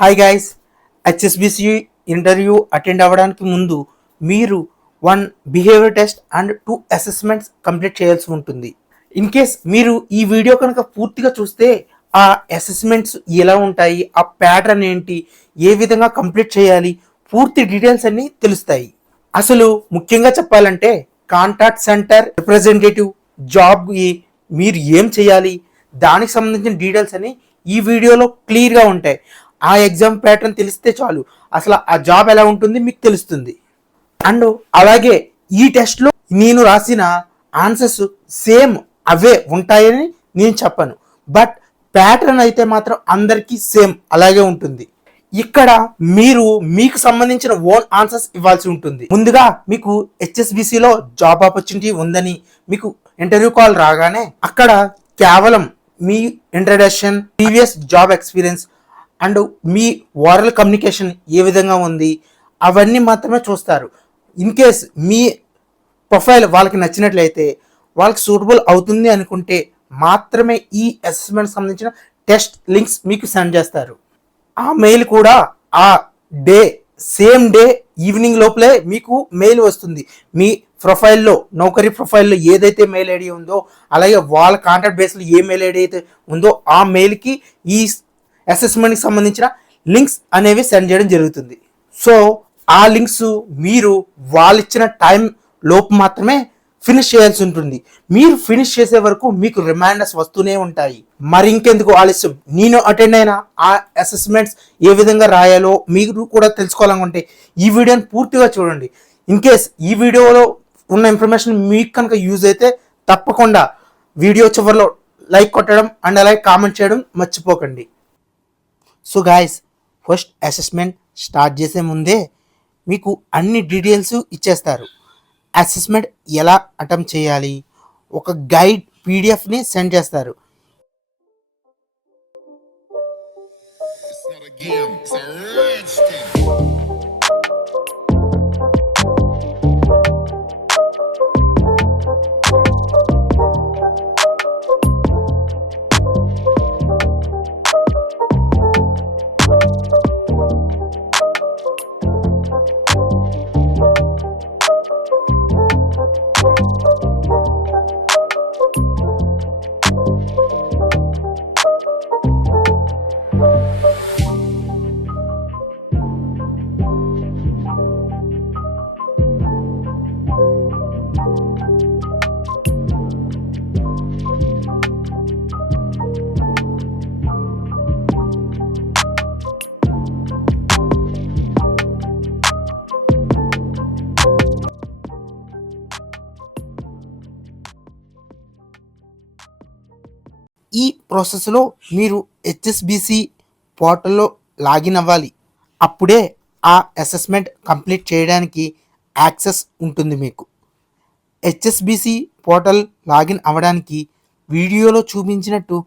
Hi guys, HSBC interview attend అవ్వడానికి ముందు మీరు 1 behaviour test and 2 assessments complete చేయాల్సి ఉంటుంది. ఇన్ కేస్ మీరు ఈ వీడియో కనుక పూర్తిగా చూస్తే ఆ అసెస్మెంట్స్ ఎలా ఉంటాయి, ఆ ప్యాటర్న్ ఏంటి, ఏ విధంగా కంప్లీట్ చేయాలి, పూర్తి డీటెయిల్స్ అన్నీ తెలుస్తాయి. అసలు ముఖ్యంగా చెప్పాలంటే కాంటాక్ట్ సెంటర్ రిప్రజెంటేటివ్ జాబ్ మీరు ఏం చేయాలి, దానికి సంబంధించిన డీటెయిల్స్ అని ఈ వీడియోలో క్లియర్గా ఉంటాయి. ఆ ఎగ్జామ్ ప్యాటర్న్ తెలిస్తే చాలు, అసలు ఆ జాబ్ ఎలా ఉంటుంది మీకు తెలుస్తుంది. అండ్ అలాగే ఈ టెస్ట్లో నేను రాసిన ఆన్సర్స్ సేమ్ అవే ఉంటాయని నేను చెప్పను, బట్ ప్యాటర్న్ అయితే మాత్రం అందరికీ సేమ్ అలాగే ఉంటుంది. ఇక్కడ మీరు మీకు సంబంధించిన ఓన్ ఆన్సర్స్ ఇవ్వాల్సి ఉంటుంది. ముందుగా మీకు హెచ్ఎస్బిసిలో జాబ్ ఆపర్చునిటీ ఉందని మీకు ఇంటర్వ్యూ కాల్ రాగానే అక్కడ కేవలం మీ introduction, previous job experience and మీ ఓరల్ కమ్యూనికేషన్ ఏ విధంగా ఉంది అవన్నీ మాత్రమే చూస్తారు. ఇన్ కేస్ మీ ప్రొఫైల్ వాళ్ళకి నచ్చినట్లయితే, వాళ్ళకి సూటబుల్ అవుతుంది అనుకుంటే మాత్రమే ఈ అసెస్మెంట్ సంబంధించిన టెస్ట్ లింక్స్ మీకు సెండ్ చేస్తారు. ఆ మెయిల్ కూడా ఆ డే సేమ్ డే ఈవినింగ్ లోపలే మీకు మెయిల్ వస్తుంది. మీ ప్రొఫైల్లో, నౌకరీ ప్రొఫైల్లో ఏదైతే మెయిల్ ఐడి ఉందో, అలాగే వాళ్ళ కాంటాక్ట్ బేస్లో ఏ మెయిల్ ఐడి అయితే ఉందో ఆ మెయిల్కి ఈ అసెస్మెంట్కి సంబంధించిన లింక్స్ అనేవి సెండ్ చేయడం జరుగుతుంది. సో ఆ లింక్స్ మీరు వాళ్ళు ఇచ్చిన టైం లోపు మాత్రమే ఫినిష్ చేయాల్సి ఉంటుంది. మీరు ఫినిష్ చేసే వరకు మీకు రిమైండర్స్ వస్తూనే ఉంటాయి. మరి ఇంకెందుకు ఆలస్యం, నేను అటెండ్ అయిన ఆ అసెస్మెంట్స్ ఏ విధంగా రాయాలో మీరు కూడా తెలుసుకోవాలనుకుంటే ఈ వీడియోని పూర్తిగా చూడండి. ఇన్ కేస్ ఈ వీడియోలో ఉన్న ఇన్ఫర్మేషన్ మీకు కనుక యూజ్ అయితే తప్పకుండా వీడియో చివరిలో లైక్ కొట్టడం అండ్ అలాగే కామెంట్ చేయడం మర్చిపోకండి. So guys, first assessment start చేసే ముందే మీకు అన్ని డీటెయిల్స్ ఇచ్చేస్తారు. అసెస్మెంట్ ఎలా అటెంప్ట్ చేయాలి, ఒక గైడ్ పీడిఎఫ్ని సెండ్ చేస్తారు. ఈ ప్రాసెస్లో మీరు హెచ్ఎస్బిసి పోర్టల్లో లాగిన్ అవ్వాలి. అప్పుడే ఆ అసెస్మెంట్ కంప్లీట్ చేయడానికి యాక్సెస్ ఉంటుంది మీకు. హెచ్ఎస్బిసి పోర్టల్ లాగిన్ అవ్వడానికి వీడియోలో చూపించినట్టు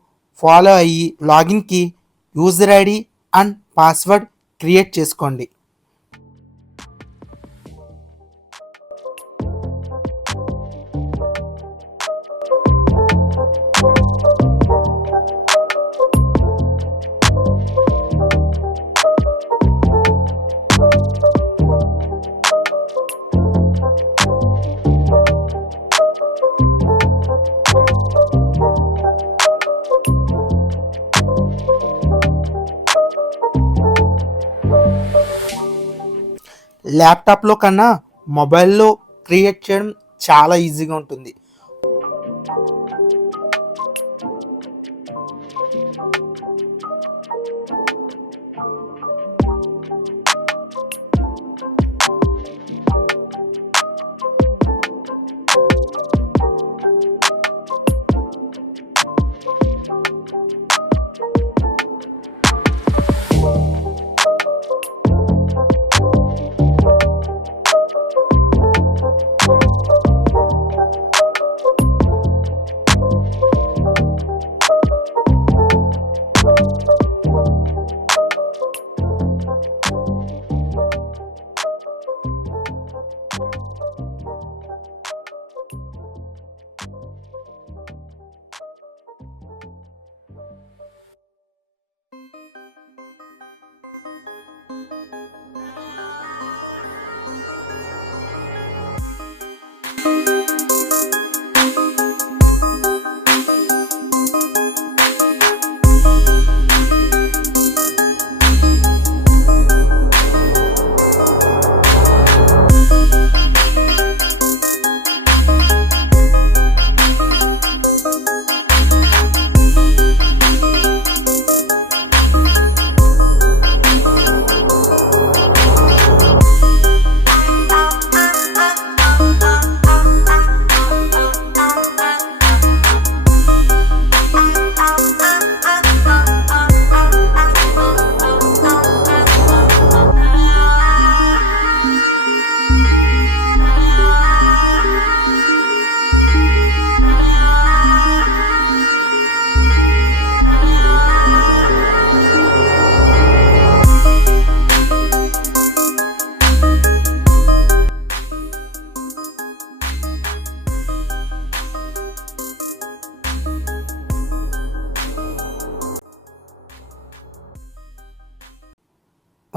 ఫాలో అయ్యి లాగిన్కి user ID and password create చేసుకోండి. ల్యాప్టాప్లో కన్నా మొబైల్లో క్రియేట్ చేయడం చాలా ఈజీగా ఉంటుంది.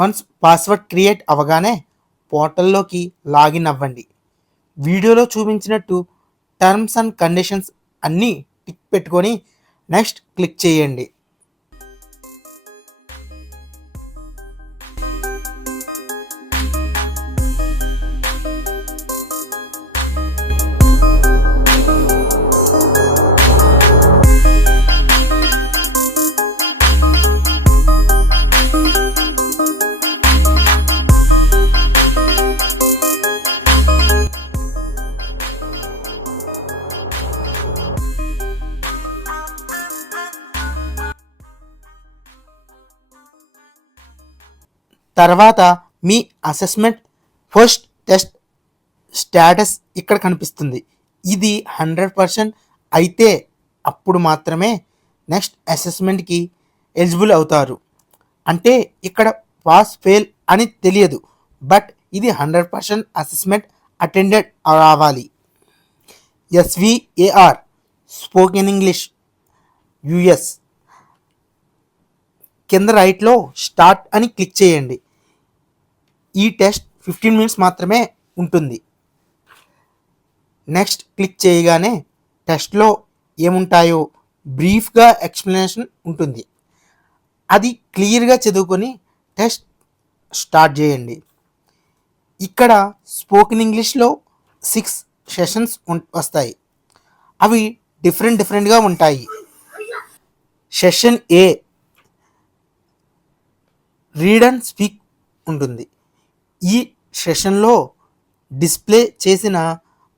వన్స్ పాస్వర్డ్ క్రియేట్ అవ్వగానే పోర్టల్లోకి లాగిన్ అవ్వండి. వీడియోలో చూపించినట్టు టర్మ్స్ అండ్ కండిషన్స్ అన్నీ టిక్ పెట్టుకొని నెక్స్ట్ క్లిక్ చేయండి. తర్వాత మీ అసెస్మెంట్ ఫస్ట్ టెస్ట్ స్టేటస్ ఇక్కడ కనిపిస్తుంది. ఇది 100% అయితే అప్పుడు మాత్రమే నెక్స్ట్ అసెస్మెంట్కి ఎలిజిబుల్ అవుతారు. అంటే ఇక్కడ పాస్ ఫెయిల్ అని తెలియదు, బట్ ఇది 100% అసెస్మెంట్ అటెండెడ్ రావాలి. SVAR స్పోకెన్ ఇంగ్లీష్ యుఎస్ కింద రైట్లో స్టార్ట్ అని క్లిక్ చేయండి. ఈ టెస్ట్ 15 మినిట్స్ మాత్రమే ఉంటుంది. నెక్స్ట్ క్లిక్ చేయగానే టెస్ట్లో ఏముంటాయో బ్రీఫ్గా ఎక్స్ప్లెనేషన్ ఉంటుంది. అది క్లియర్గా చదువుకొని టెస్ట్ స్టార్ట్ చేయండి. ఇక్కడ స్పోకెన్ ఇంగ్లీష్లో 6 సెషన్స్ వస్తాయి. అవి డిఫరెంట్గా ఉంటాయి. సెషన్ ఏ రీడ్ అండ్ స్పీక్ ఉంటుంది. ఈ సెషన్లో డిస్ప్లే చేసిన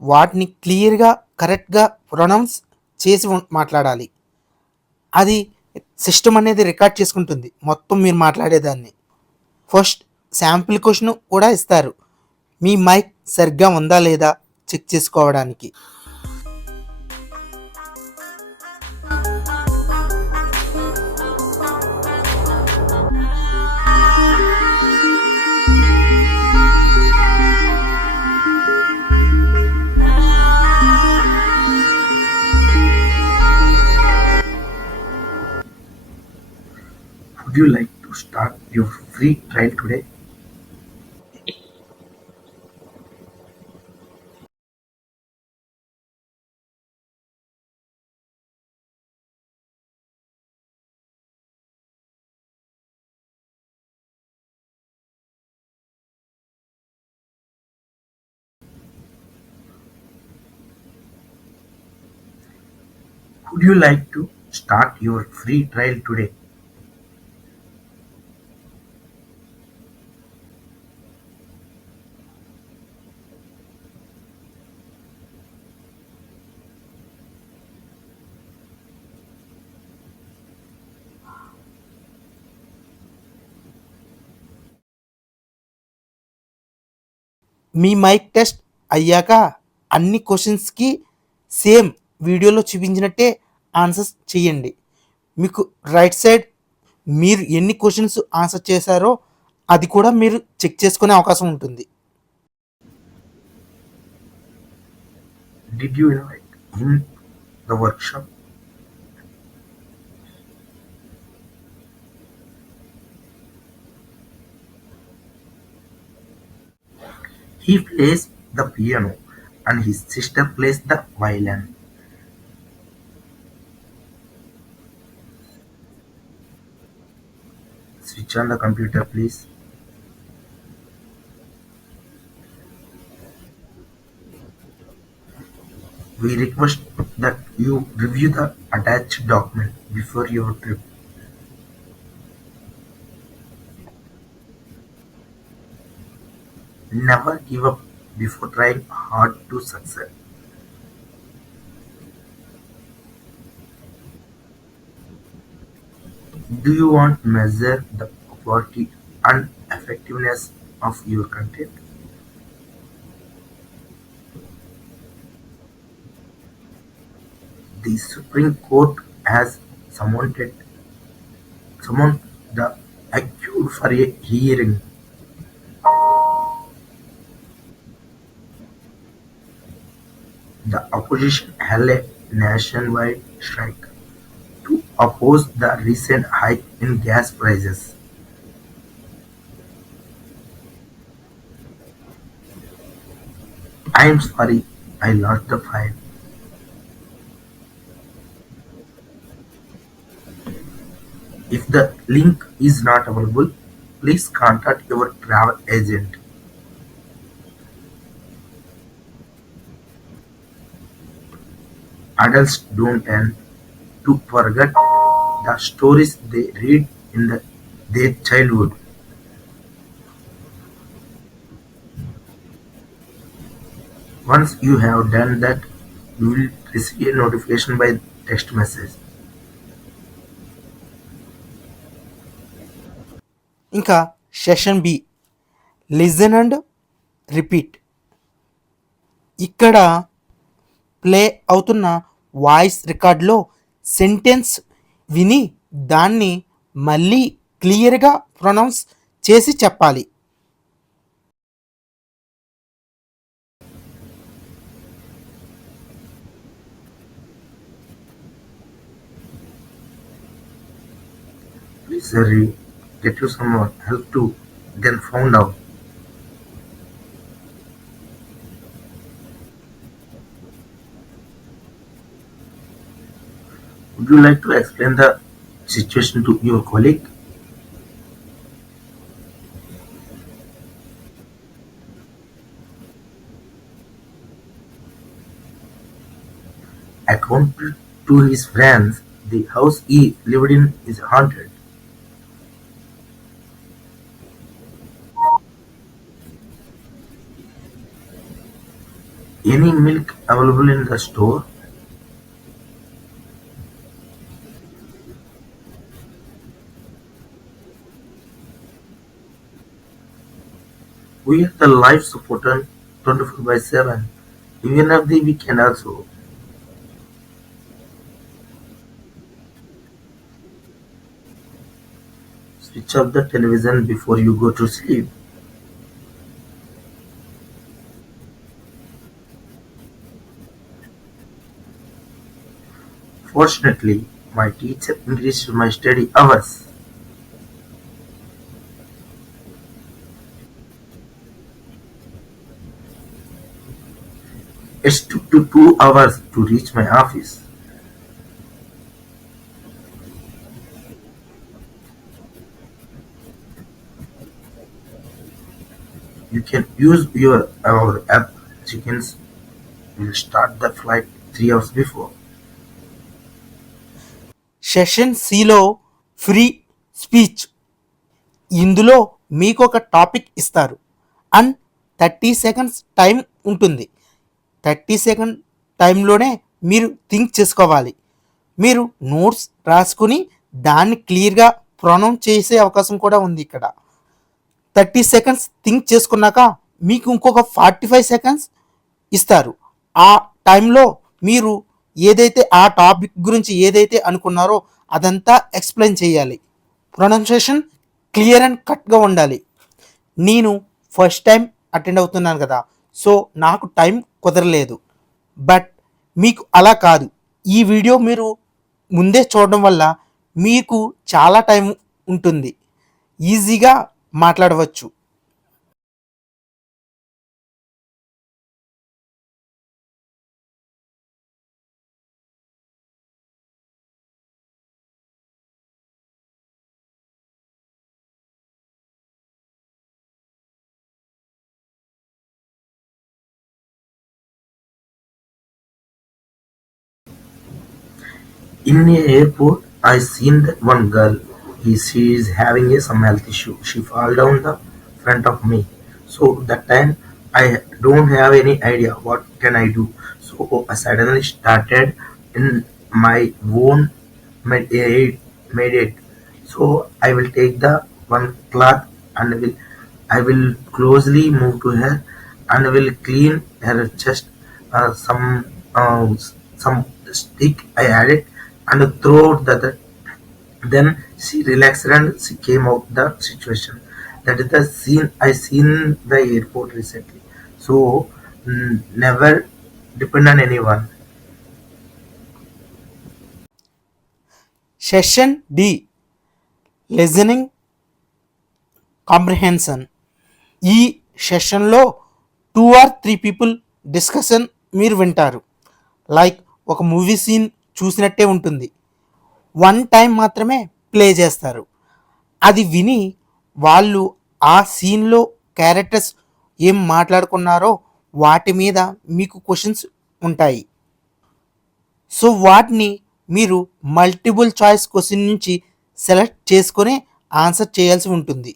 వాటిని క్లియర్గా కరెక్ట్గా ప్రొనౌన్స్ చేసి మాట్లాడాలి. అది సిస్టమ్ అనేది రికార్డ్ చేసుకుంటుంది మొత్తం మీరు మాట్లాడేదాన్ని. ఫస్ట్ శాంపిల్ క్వశ్చన్ కూడా ఇస్తారు, మీ మైక్ సరిగ్గా ఉందా లేదా చెక్ చేసుకోవడానికి. Would you like to start your free trial today? Would you like to start your free trial today? మీ మైక్ టెస్ట్ అయ్యాక అన్ని క్వశ్చన్స్కి సేమ్ వీడియోలో చూపించినట్టే ఆన్సర్స్ చేయండి. మీకు రైట్ సైడ్ మీరు ఎన్ని క్వశ్చన్స్ ఆన్సర్ చేశారో అది కూడా మీరు చెక్ చేసుకునే అవకాశం ఉంటుంది. Did you invite in the workshop? He plays the piano and his sister plays the violin. Switch on the computer, please. We request that you review the attached document before your trip. Never give up before trying hard to succeed. Do you want to measure the quality and effectiveness of your content? The Supreme Court has summoned the accused for a hearing. The opposition held a nationwide strike to oppose the recent hike in gas prices. I'm sorry I lost the fight. If the link is not available, please contact your travel agent. Adults don't tend to forget the stories they read in their childhood. Once you have done that, you will receive a notification by text message. ఇంకా session B, listen and repeat. ఇక్కడ play అవుతున్న voice రికార్డ్లో sentence విని దాన్ని మళ్ళీ క్లియర్గా ప్రొనౌన్స్ చేసి చెప్పాలి. Please get you some help to then found out. Would you like to explain the situation to your colleague? According to his friends, the house he lived in is haunted. Any milk available in the store? We have the life support 24/7, even at the weekend also. Switch off the television before you go to sleep. Fortunately, my teacher increased my study hours. It took to 2 hours to reach my office. You can use our app. Chickens will start the flight 3 hours before. Session సిలో free speech. ఇందులో మీకు ఒక టాపిక్ ఇస్తారు అండ్ 30 seconds time ఉంటుంది. 30 సెకండ్ టైంలోనే మీరు థింక్ చేసుకోవాలి. మీరు నోట్స్ రాసుకుని దాన్ని క్లియర్గా ప్రొనౌన్స్ చేసే అవకాశం కూడా ఉంది. ఇక్కడ 30 సెకండ్స్ థింక్ చేసుకున్నాక మీకు ఇంకొక 45 సెకండ్స్ ఇస్తారు. ఆ టైంలో మీరు ఏదైతే ఆ టాపిక్ గురించి ఏదైతే అనుకున్నారో అదంతా ఎక్స్ప్లెయిన్ చేయాలి. ప్రొనౌన్సియేషన్ క్లియర్ అండ్ కట్గా ఉండాలి. నేను ఫస్ట్ టైం అటెండ్ అవుతున్నాను కదా, సో నాకు టైం కుదరలేదు. బట్ మీకు అలా కాదు, ఈ వీడియో మీరు ముందే చూడడం వల్ల మీకు చాలా టైం ఉంటుంది, ఈజీగా మాట్లాడవచ్చు. In a airport, I seen that one girl. She is having some health issue. She fall down the front of me. So that time I don't have any idea what can I do. So I suddenly started in my own made it. So I will take the one cloth and I will closely move to her and will clean her chest. Some stick I added and throw the then she relaxed and she came out the situation. That is the scene I seen the airport recently. So never depend on anyone. Session D, listening comprehension. ఈ సెషన్లో 2 or 3 people discussion మీరు వింటారు. లైక్ ఒక movie scene చూసినట్టే ఉంటుంది. 1 టైం మాత్రమే ప్లే చేస్తారు. అది విని వాళ్ళు ఆ సీన్లో క్యారెక్టర్స్ ఏం మాట్లాడుకున్నారో వాటి మీద మీకు క్వశ్చన్స్ ఉంటాయి. సో వాటిని మీరు మల్టిపుల్ చాయిస్ క్వశ్చన్ నుంచి సెలెక్ట్ చేసుకొని ఆన్సర్ చేయాల్సి ఉంటుంది.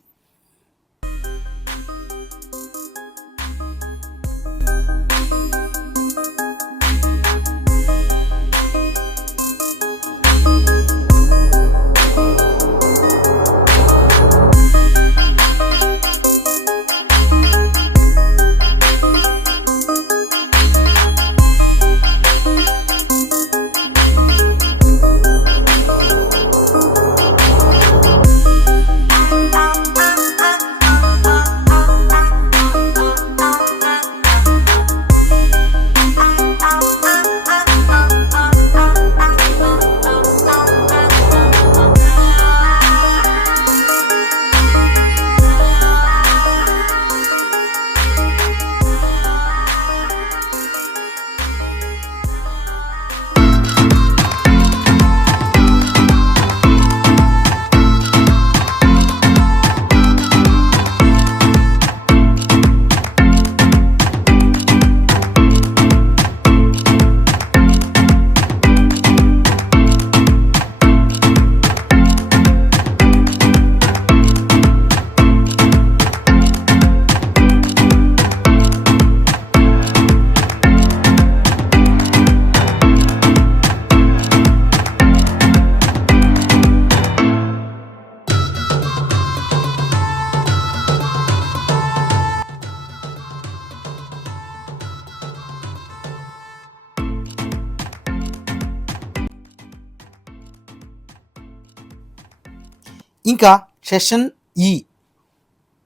ఇంకా సెషన్ ఈ,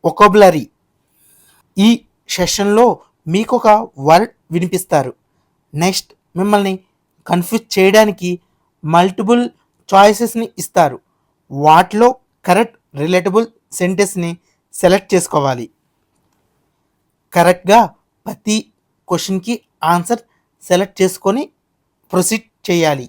వొకాబులరీ. ఈ సెషన్లో మీకు ఒక వర్డ్ వినిపిస్తారు. నెక్స్ట్ మిమ్మల్ని కన్ఫ్యూజ్ చేయడానికి మల్టిపుల్ చాయిసెస్ని ఇస్తారు. వాటిలో కరెక్ట్ రిలేటబుల్ సెంటెన్స్ని సెలెక్ట్ చేసుకోవాలి. కరెక్ట్గా ప్రతి క్వశ్చన్కి ఆన్సర్ సెలెక్ట్ చేసుకొని ప్రొసీడ్ చేయాలి.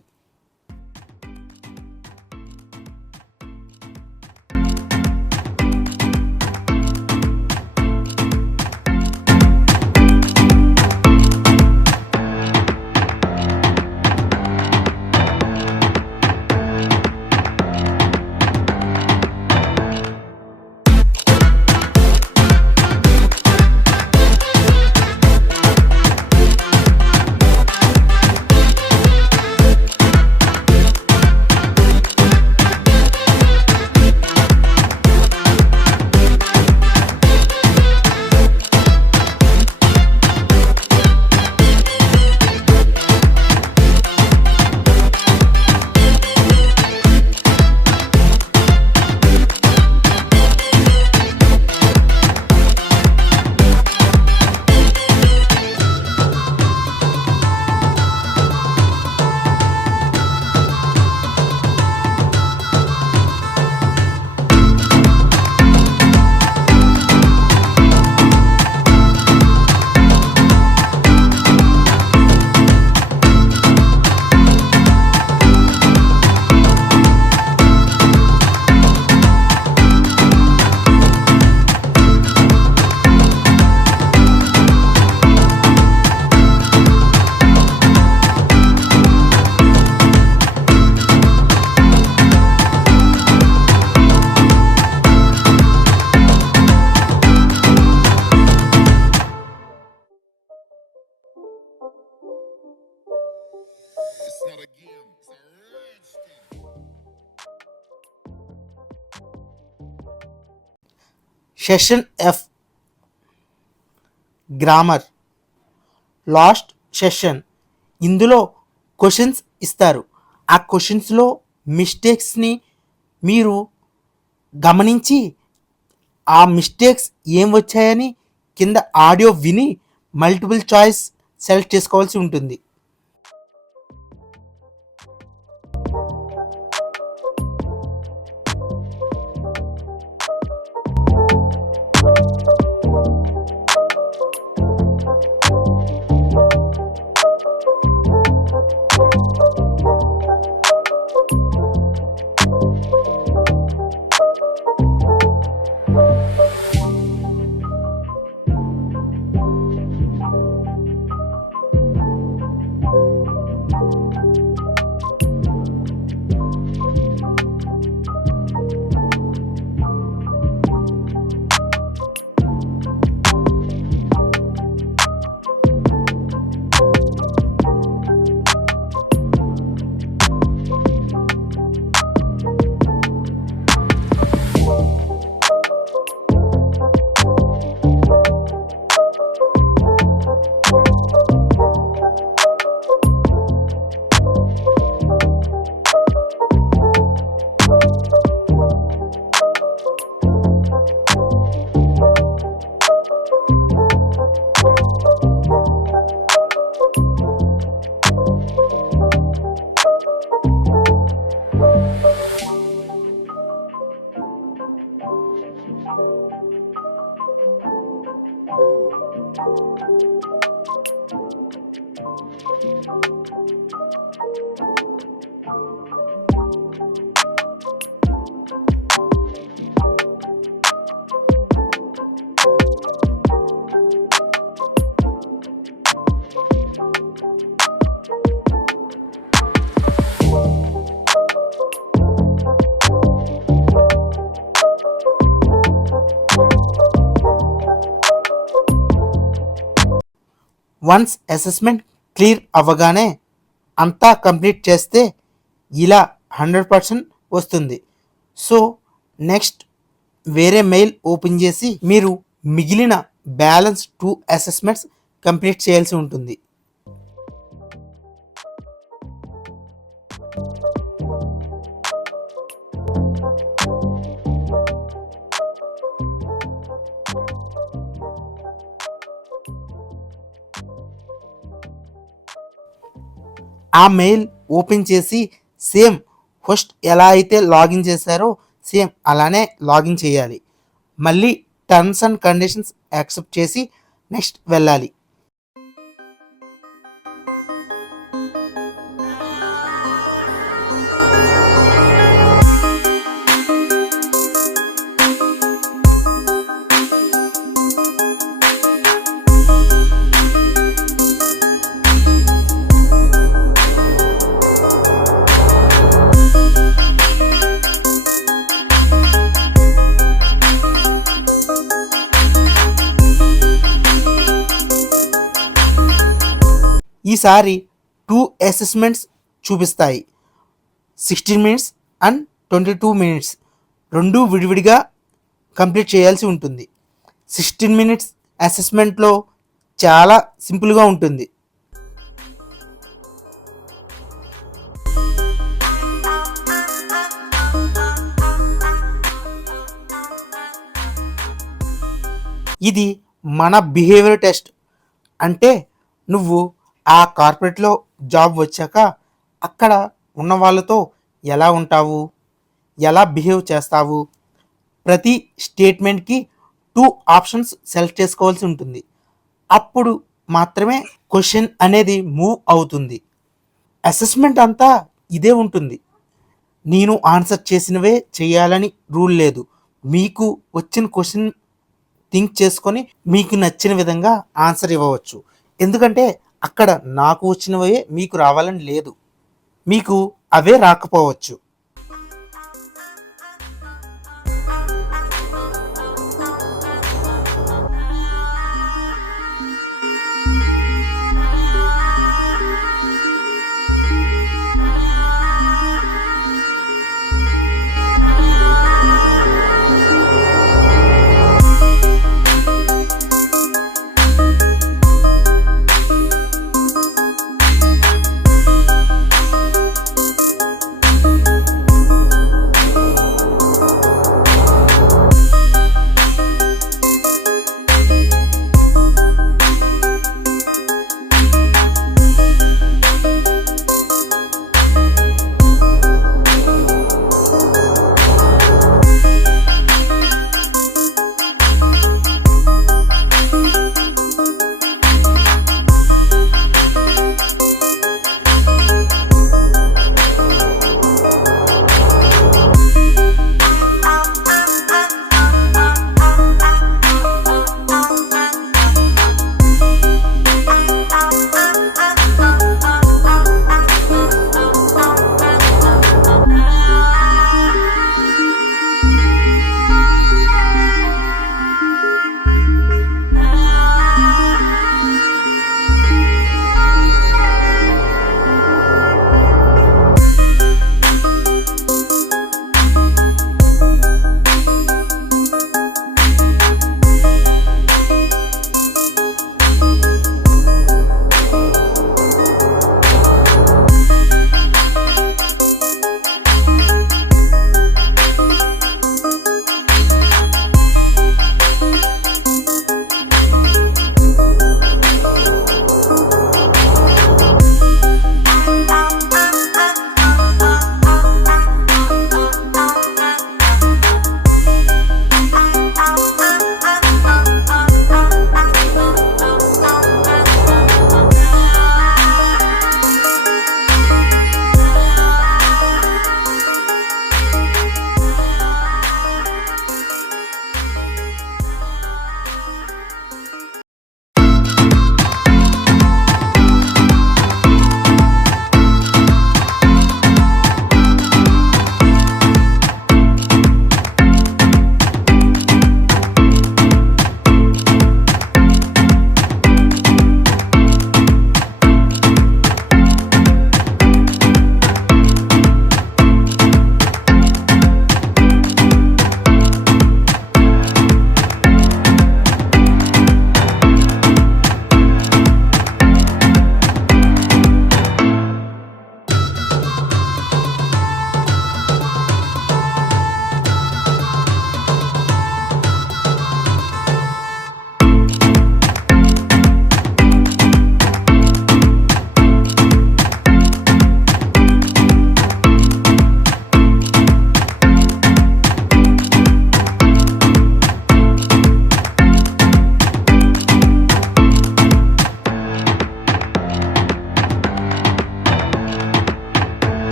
Session F grammar, last session. ఇందులో క్వశ్చన్స్ ఇస్తారు. ఆ క్వశ్చన్స్లో మిస్టేక్స్ని మీరు గమనించి ఆ మిస్టేక్స్ ఏం వచ్చాయని కింద ఆడియో విని మల్టిపుల్ చాయిస్ సెలెక్ట్ చేసుకోవాల్సి ఉంటుంది. వన్స్ అసెస్మెంట్ క్లియర్ అవ్వగానే అంతా కంప్లీట్ చేస్తే ఇలా 100% వస్తుంది. సో నెక్స్ట్ వేరే మెయిల్ ఓపెన్ చేసి మీరు మిగిలిన బ్యాలెన్స్ 2 అసెస్మెంట్స్ కంప్లీట్ చేయాల్సి ఉంటుంది. ఆ మెయిల్ ఓపెన్ చేసి సేమ్ హోస్ట్ ఎలా అయితే లాగిన్ చేశారో సేమ్ అలానే లాగిన్ చేయాలి. మళ్ళీ టర్మ్స్ అండ్ కండిషన్స్ యాక్సెప్ట్ చేసి నెక్స్ట్ వెళ్ళాలి. ఈసారి 2 అసెస్మెంట్స్ చూపిస్తాయి. 16 మినిట్స్ అండ్ 22 మినిట్స్ రెండు విడివిడిగా కంప్లీట్ చేయాల్సి ఉంటుంది. 16 మినిట్స్ అసెస్మెంట్లో చాలా సింపుల్గా ఉంటుంది. ఇది మన బిహేవియర్ టెస్ట్. అంటే నువ్వు ఆ కార్పొరేట్లో జాబ్ వచ్చాక అక్కడ ఉన్న వాళ్ళతో ఎలా ఉంటావు, ఎలా బిహేవ్ చేస్తావు, ప్రతి స్టేట్మెంట్కి 2 ఆప్షన్స్ సెలెక్ట్ చేసుకోవాల్సి ఉంటుంది. అప్పుడు మాత్రమే క్వశ్చన్ అనేది మూవ్ అవుతుంది. అసెస్మెంట్ అంతా ఇదే ఉంటుంది. నేను ఆన్సర్ చేసినవే చేయాలని రూల్ లేదు. మీకు వచ్చిన క్వశ్చన్ థింక్ చేసుకొని మీకు నచ్చిన విధంగా ఆన్సర్ ఇవ్వవచ్చు. ఎందుకంటే అక్కడ నాకు వచ్చినవే మీకు రావాలని లేదు, మీకు అవే రాకపోవచ్చు.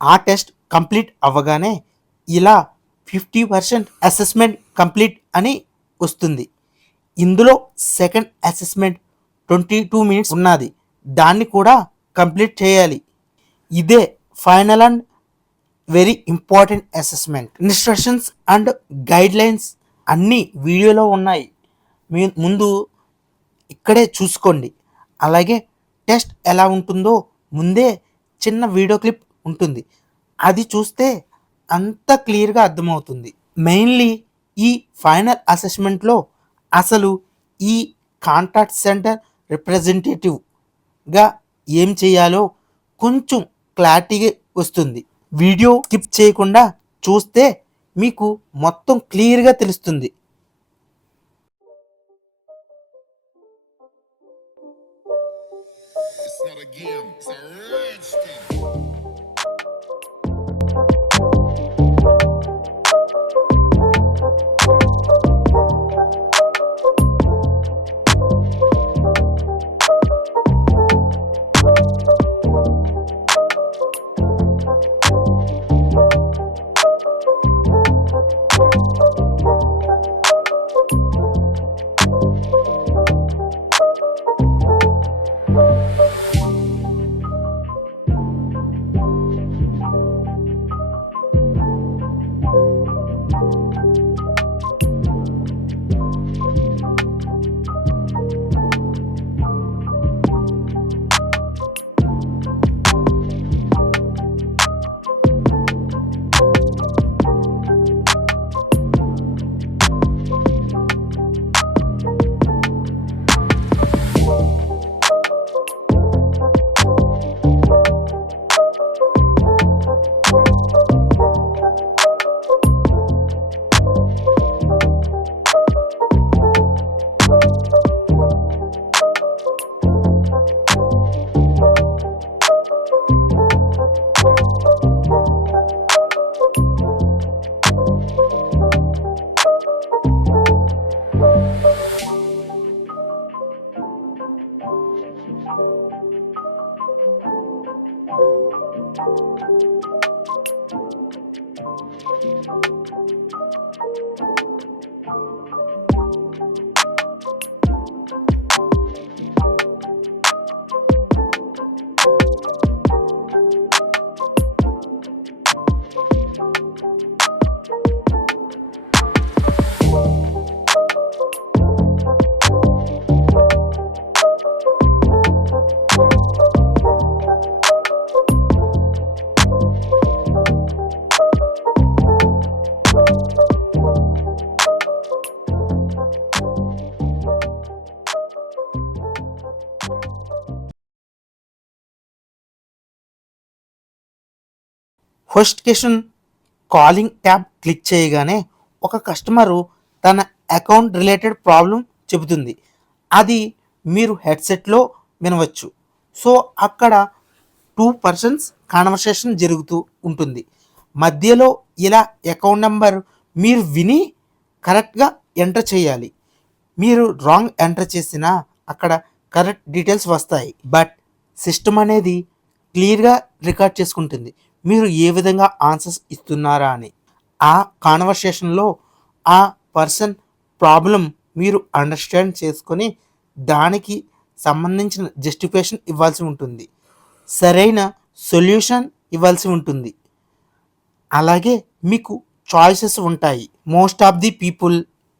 ఆ టెస్ట్ కంప్లీట్ అవ్వగానే ఇలా 50% అసెస్మెంట్ కంప్లీట్ అని వస్తుంది. ఇందులో సెకండ్ అసెస్మెంట్ 22 మినిట్స్ ఉన్నది, దాన్ని కూడా కంప్లీట్ చేయాలి. ఇదే final and very important assessment. Instructions and guide lines అన్నీ వీడియోలో ఉన్నాయి, మీ ముందు ఇక్కడే చూసుకోండి. అలాగే టెస్ట్ ఎలా ఉంటుందో ముందే చిన్న వీడియో క్లిప్ ఉంటుంది, అది చూస్తే అంత క్లియర్గా అర్థమవుతుంది. మెయిన్లీ ఈ ఫైనల్ అసెస్మెంట్లో అసలు ఈ కాంటాక్ట్ సెంటర్ రిప్రజెంటేటివ్గా ఏం చేయాలో కొంచెం క్లారిటీగా వస్తుంది. వీడియో స్కిప్ చేయకుండా చూస్తే మీకు మొత్తం క్లియర్గా తెలుస్తుంది. It's not a game, it's a rich thing. First question, calling tab click చేయగానే ఒక కస్టమరు తన అకౌంట్ రిలేటెడ్ ప్రాబ్లం చెబుతుంది. అది మీరు హెడ్సెట్లో వినవచ్చు. సో అక్కడ 2 పర్సన్స్ కాన్వర్సేషన్ జరుగుతూ ఉంటుంది. మధ్యలో ఇలా అకౌంట్ నెంబర్ మీరు విని కరెక్ట్గా ఎంటర్ చేయాలి. మీరు రాంగ్ ఎంటర్ చేసినా అక్కడ కరెక్ట్ డీటెయిల్స్ వస్తాయి, బట్ సిస్టమ్ అనేది క్లియర్గా రికార్డ్ చేసుకుంటుంది మీరు ఏ విధంగా ఆన్సర్స్ ఇస్తున్నారా అని. ఆ కాన్వర్సేషన్లో ఆ పర్సన్ ప్రాబ్లం మీరు అండర్స్టాండ్ చేసుకొని దానికి సంబంధించిన జస్టిఫికేషన్ ఇవ్వాల్సి ఉంటుంది, సరైన సొల్యూషన్ ఇవ్వాల్సి ఉంటుంది. అలాగే మీకు చాయిసెస్ ఉంటాయి, most of the people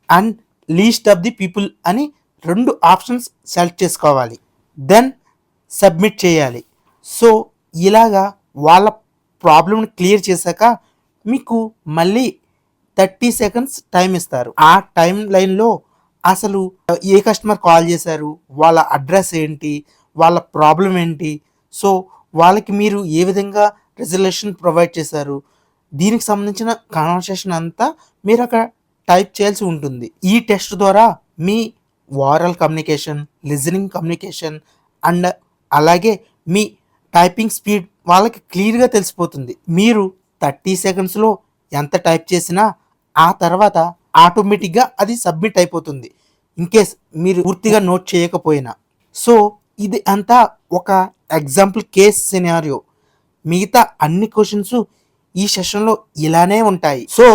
and least of the people అని 2 ఆప్షన్స్ సెలెక్ట్ చేసుకోవాలి. దెన్ సబ్మిట్ చేయాలి. సో ఇలాగా వాళ్ళ ప్రాబ్లమ్ని క్లియర్ చేశాక మీకు మళ్ళీ 30 సెకండ్స్ టైం ఇస్తారు. ఆ టైం లైన్లో అసలు ఏ కస్టమర్ కాల్ చేశారు, వాళ్ళ అడ్రస్ ఏంటి, వాళ్ళ ప్రాబ్లం ఏంటి, సో వాళ్ళకి మీరు ఏ విధంగా రిజల్యూషన్ ప్రొవైడ్ చేశారు, దీనికి సంబంధించిన కాన్వర్సేషన్ అంతా మీరు అక్కడ టైప్ చేయాల్సి ఉంటుంది. ఈ టెస్ట్ ద్వారా మీ oral communication, listening communication and అలాగే మీ టైపింగ్ స్పీడ్ వాళ్ళకి క్లియర్గా తెలిసిపోతుంది. మీరు 30 సెకండ్స్లో ఎంత టైప్ చేసినా ఆ తర్వాత ఆటోమేటిక్గా అది సబ్మిట్ అయిపోతుంది, ఇన్కేస్ మీరు పూర్తిగా నోట్ చేయకపోయినా. సో ఇది అంతా ఒక ఎగ్జాంపుల్ కేస్ సినారియో. మిగతా అన్ని క్వశ్చన్స్ ఈ సెషన్లో ఇలానే ఉంటాయి. సో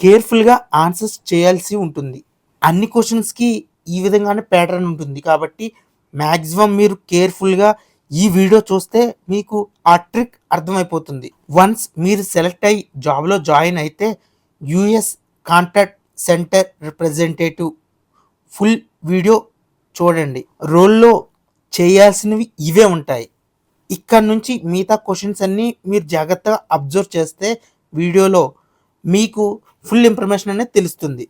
కేర్ఫుల్గా ఆన్సర్స్ చేయాల్సి ఉంటుంది. అన్ని క్వశ్చన్స్కి ఈ విధంగానే ప్యాటర్న్ ఉంటుంది కాబట్టి మ్యాక్సిమం మీరు కేర్ఫుల్గా ఈ వీడియో చూస్తే మీకు ఆ ట్రిక్ అర్థమైపోతుంది. వన్స్ మీరు సెలెక్ట్ అయ్యి జాబ్లో జాయిన్ అయితే US contact centre representative full video చూడండి. రోల్లో చేయాల్సినవి ఇవే ఉంటాయి. ఇక్కడ నుంచి మిగతా క్వశ్చన్స్ అన్నీ మీరు జాగ్రత్తగా అబ్జర్వ్ చేస్తే వీడియోలో మీకు ఫుల్ ఇన్ఫర్మేషన్ అనేది తెలుస్తుంది.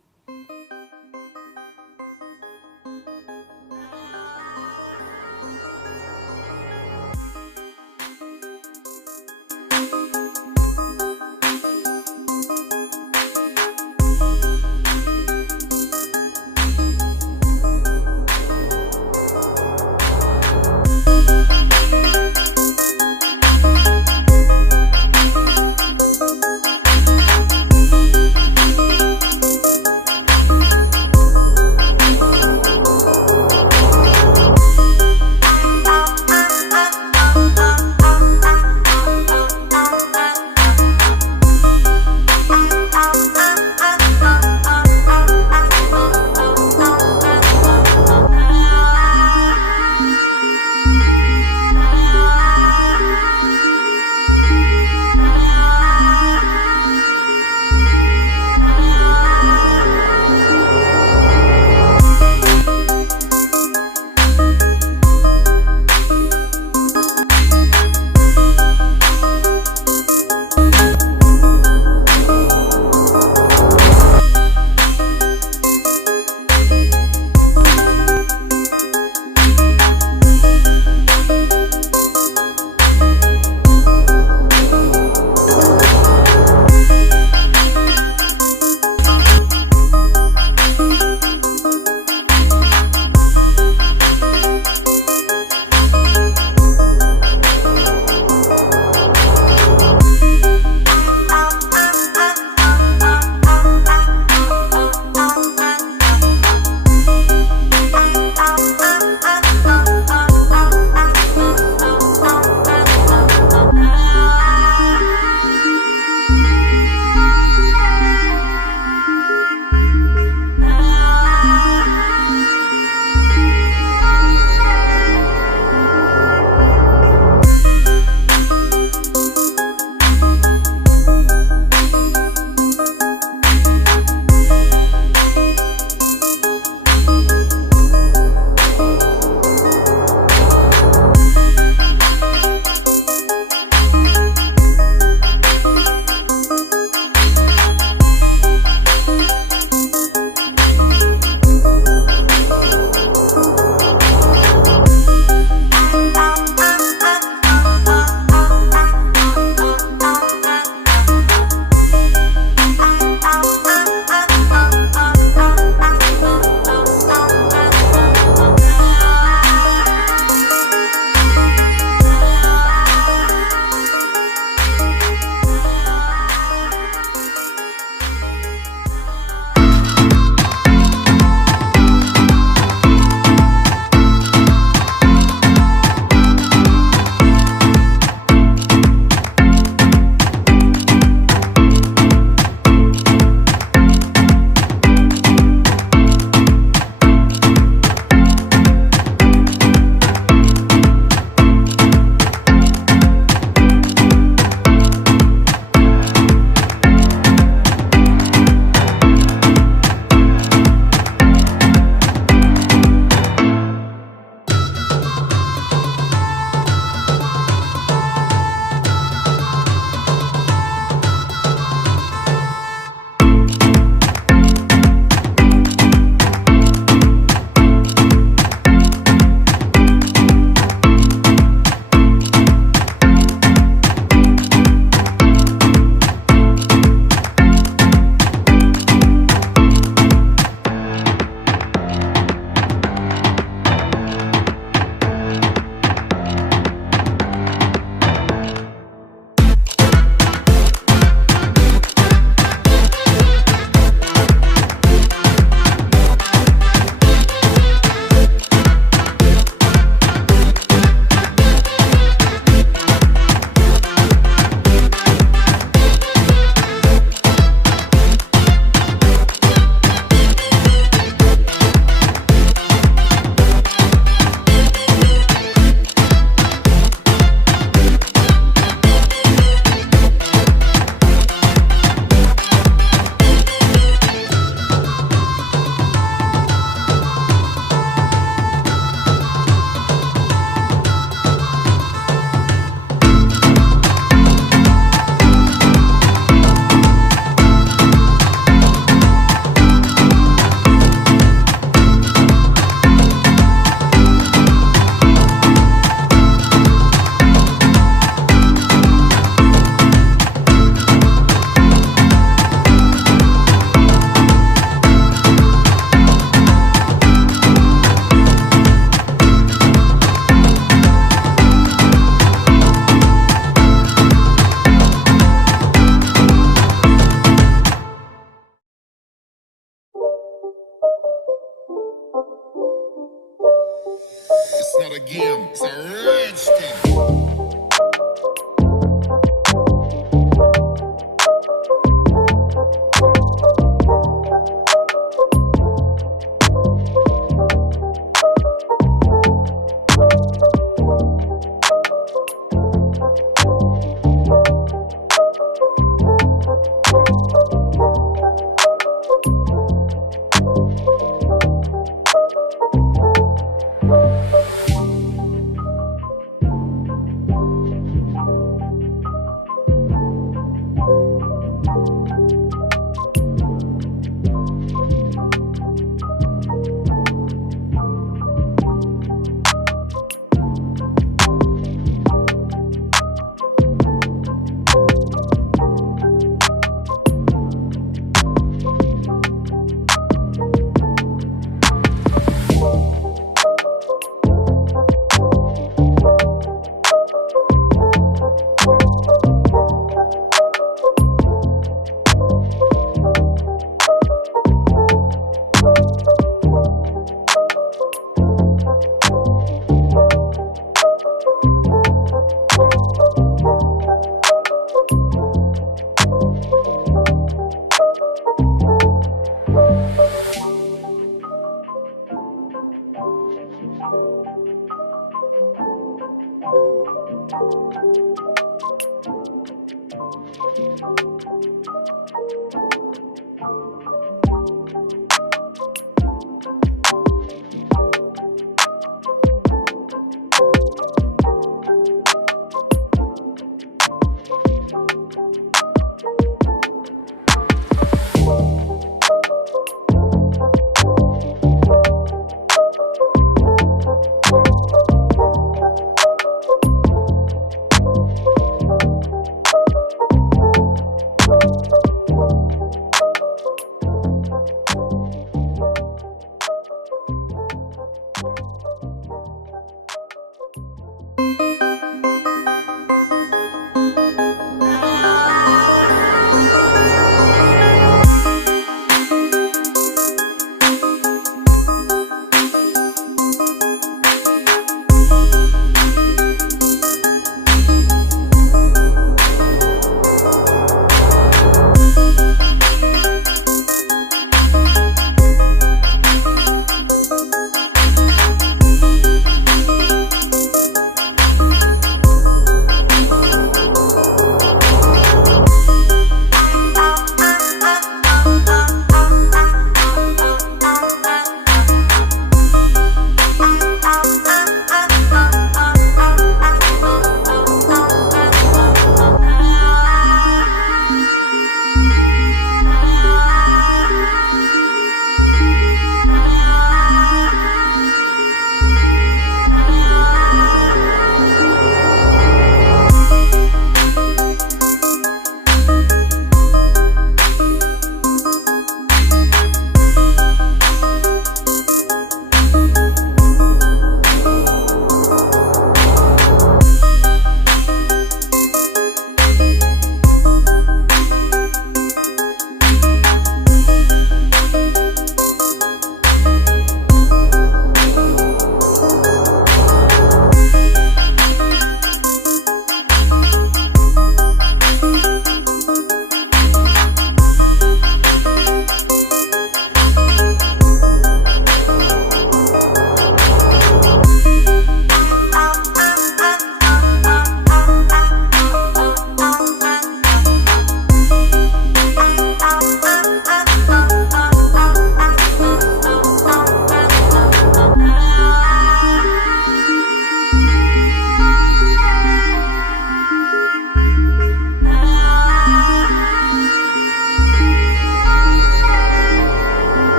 the game. It's a rich thing.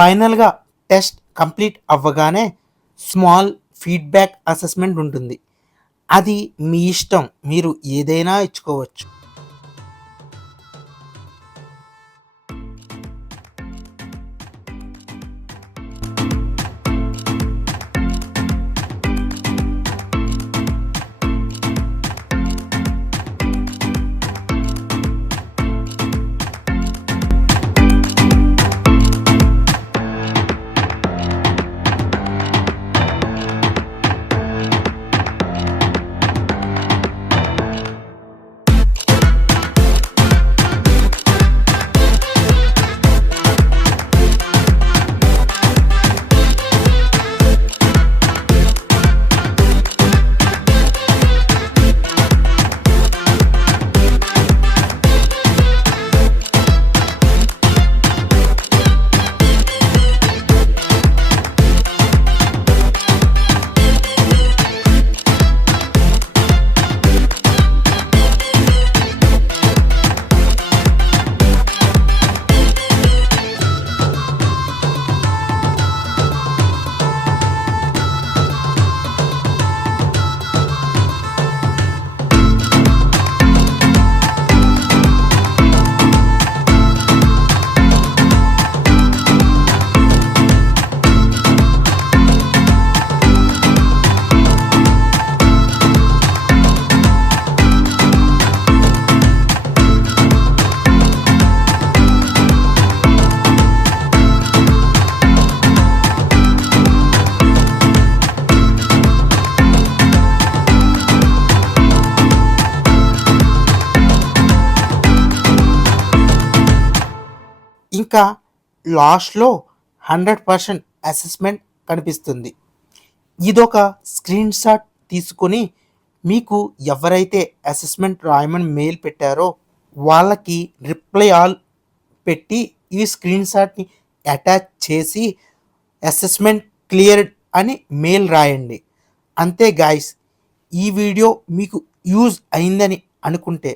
ఫైనల్గా టెస్ట్ కంప్లీట్ అవ్వగానే స్మాల్ ఫీడ్బ్యాక్ అసెస్మెంట్ ఉంటుంది. అది మీ ఇష్టం, మీరు ఏదైనా ఇచ్చుకోవచ్చు. ఇంకా లాస్ట్లో 100% అసెస్మెంట్ కనిపిస్తుంది. ఇదొక స్క్రీన్ షాట్ తీసుకొని మీకు ఎవరైతే అసెస్మెంట్ రాయమని మెయిల్ పెట్టారో వాళ్ళకి రిప్లై ఆల్ పెట్టి ఈ స్క్రీన్ షాట్ని అటాచ్ చేసి అసెస్మెంట్ క్లియర్డ్ అని మెయిల్ రాయండి. అంతే గాయస్. ఈ వీడియో మీకు యూజ్ అయిందని అనుకుంటే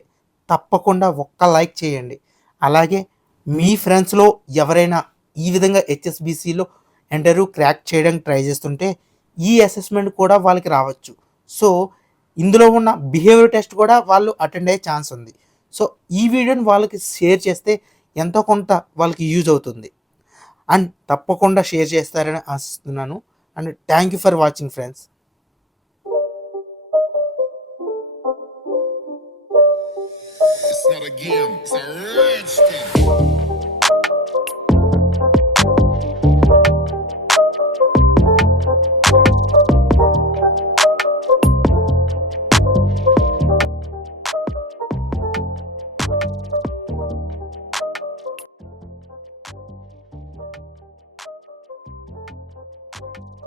తప్పకుండా ఒక్క లైక్ చేయండి. అలాగే మీ ఫ్రెండ్స్లో ఎవరైనా ఈ విధంగా హెచ్ఎస్బిసిలో ఇంటర్వ్యూ క్రాక్ చేయడానికి ట్రై చేస్తుంటే ఈ అసెస్మెంట్ కూడా వాళ్ళకి రావచ్చు. సో ఇందులో ఉన్న బిహేవియర్ టెస్ట్ కూడా వాళ్ళు అటెండ్ అయ్యే ఛాన్స్ ఉంది. సో ఈ వీడియోని వాళ్ళకి షేర్ చేస్తే ఎంతో కొంత వాళ్ళకి యూజ్ అవుతుంది. అండ్ తప్పకుండా షేర్ చేస్తారని ఆశిస్తున్నాను. And thank you for watching friends. It's not a game, it's a rich thing.